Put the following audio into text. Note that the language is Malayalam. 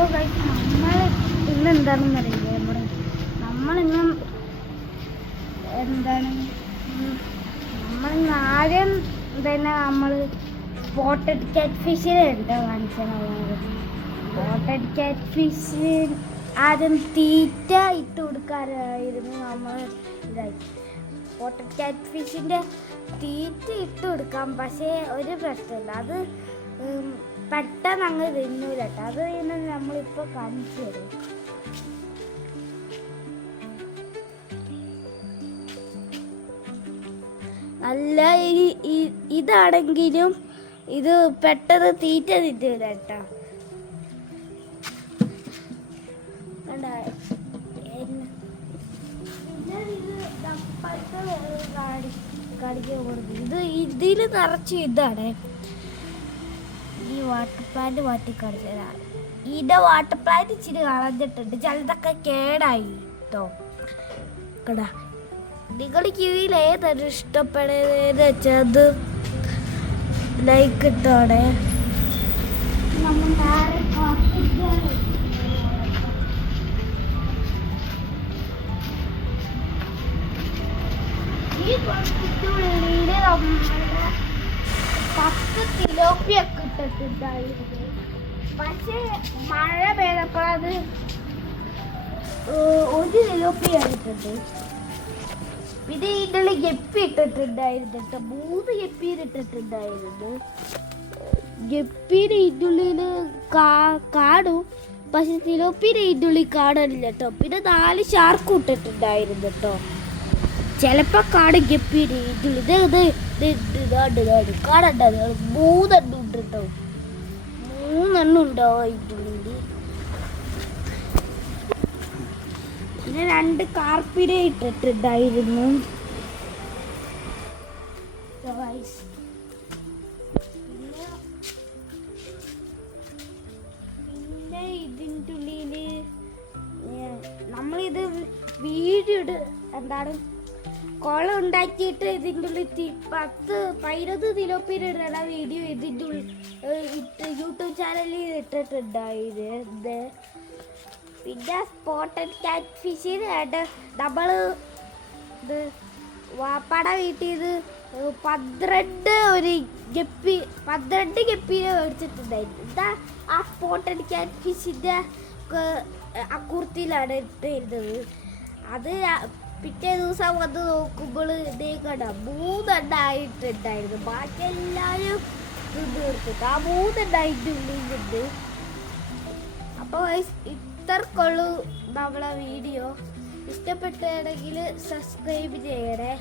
ഹലോ ഗൈസ്, നമ്മൾ ഇന്ന് എന്താണെന്ന് അറിയില്ല. നമ്മളിന്ന് നമ്മളിന്ന് ആദ്യം തന്നെ നമ്മൾ സ്പോട്ടഡ് കാറ്റ് ഫിഷിനെ ഉണ്ട് കാണിച്ചത്. സ്പോട്ടഡ് കാറ്റ് ഫിഷ് ആദ്യം തീറ്റ ഇട്ട് കൊടുക്കാനായിരുന്നു നമ്മൾ ഇതായി. സ്പോട്ടഡ് കാറ്റ് ഫിഷിൻ്റെ തീറ്റ ഇട്ട് കൊടുക്കാം, പക്ഷേ ഒരു പ്രശ്നമില്ല, അത് പെട്ടെന്ന് അങ്ങ് തിന്നൂല കേട്ടോ. അത് തന്നെ നമ്മളിപ്പോൾ കാണിച്ചു തരും. നല്ല ഇതാണെങ്കിലും ഇത് പെട്ടെന്ന് തീറ്റ തിന്നൂല കേട്ടോ. ഇത് ഇതിൽ നിറച്ച് ഇതാണ്. ഈ വാട്ടർ പ്ലാന്റ് മാറ്റി കാണിച്ചതാണ്. ഇതിൻ്റെ വാട്ടർ പ്ലാന്റ് ഇച്ചിരി കളഞ്ഞിട്ടുണ്ട്, ചിലതൊക്കെ കേടായി കേട്ടോ. കടാ, നിങ്ങൾക്ക് ഇതിൽ ഏതാണ് ഇഷ്ടപ്പെടുന്നതെന്ന് വെച്ചാൽ അത് ലൈക്ക് ഇട്ടോടെ. ഈ കൊണ്ടുള്ളിൽ നമ്മളുടെ 10 തിലോപ്പിയൊക്കെ ഇട്ടിട്ടുണ്ടായിരുന്നു. പക്ഷേ മഴ പെയ്തപ്പോൾ അത് 1 തിലോപ്പി ആയിട്ടുണ്ട്. പിന്നെ ഇതിൻ്റെ ഗപ്പി ഇട്ടിട്ടുണ്ടായിരുന്നു കേട്ടോ. 3 ഗപ്പീൻ ഇട്ടിട്ടുണ്ടായിരുന്നു. ഗപ്പീൻ്റെ ഇതിനുള്ളിൽ കാടും, പക്ഷെ തിലോപ്പിൻ്റെ ഇതിനുള്ളിൽ കാടില്ല കേട്ടോ. പിന്നെ 4 ഷാർക്കും ഇട്ടിട്ടുണ്ടായിരുന്നു കേട്ടോ. ചിലപ്പോൾ കാട് ഗപ്പീൻ്റെ ഇതിനുള്ളിൽ കാടുണ്ടാവും. 3 എണ്ണം ഉണ്ട് കേട്ടോ. 3 എണ്ണം ഉണ്ടാവും ഇതിനുള്ളിൽ. പിന്നെ 2 കാർപ്പിനെ ഇട്ടിട്ടുണ്ടായിരുന്നു. പിന്നെ ഇതിൻ്റെ ഉള്ളിൽ നമ്മളിത് വീഡിയോ എന്താണ് കുളം ഉണ്ടാക്കിയിട്ട് ഇതിൻ്റെ ഉള്ളിൽ 10-15 തിലോപ്പിയിടുന്ന വീഡിയോ ഇതിൻ്റെ യൂട്യൂബ് ചാനലിൽ ഇട്ടിട്ടുണ്ടായിരുന്നു. പിന്നെ സ്പോട്ടഡ് കാറ്റ് ഫിഷിന് നമ്മൾ ഇത് വാപ്പാടെ വീട്ടിൽ നിന്ന് 12 ഗപ്പീനെ മേടിച്ചിട്ടുണ്ടായിരുന്നു. ഇതാ ആ സ്പോട്ടഡ് കാറ്റ് ഫിഷിൻ്റെ അക്കുർത്തിയിലാണ് ഇട്ടിരുന്നത്. അത് പിറ്റേ ദിവസം വന്ന് നോക്കുമ്പോൾ ഇതേ കണ്ട 3 എണ്ണം ആയിട്ടുണ്ടായിരുന്നു. ബാക്കി എല്ലാവരും തീർത്തിട്ട് ആ 3 എണ്ണമായിട്ട് ഉള്ളിലുണ്ട്. അപ്പോൾ ഇത്രക്കുള്ളൂ നമ്മളെ വീഡിയോ. ഇഷ്ടപ്പെട്ടാണെങ്കിൽ സബ്സ്ക്രൈബ് ചെയ്യണേ.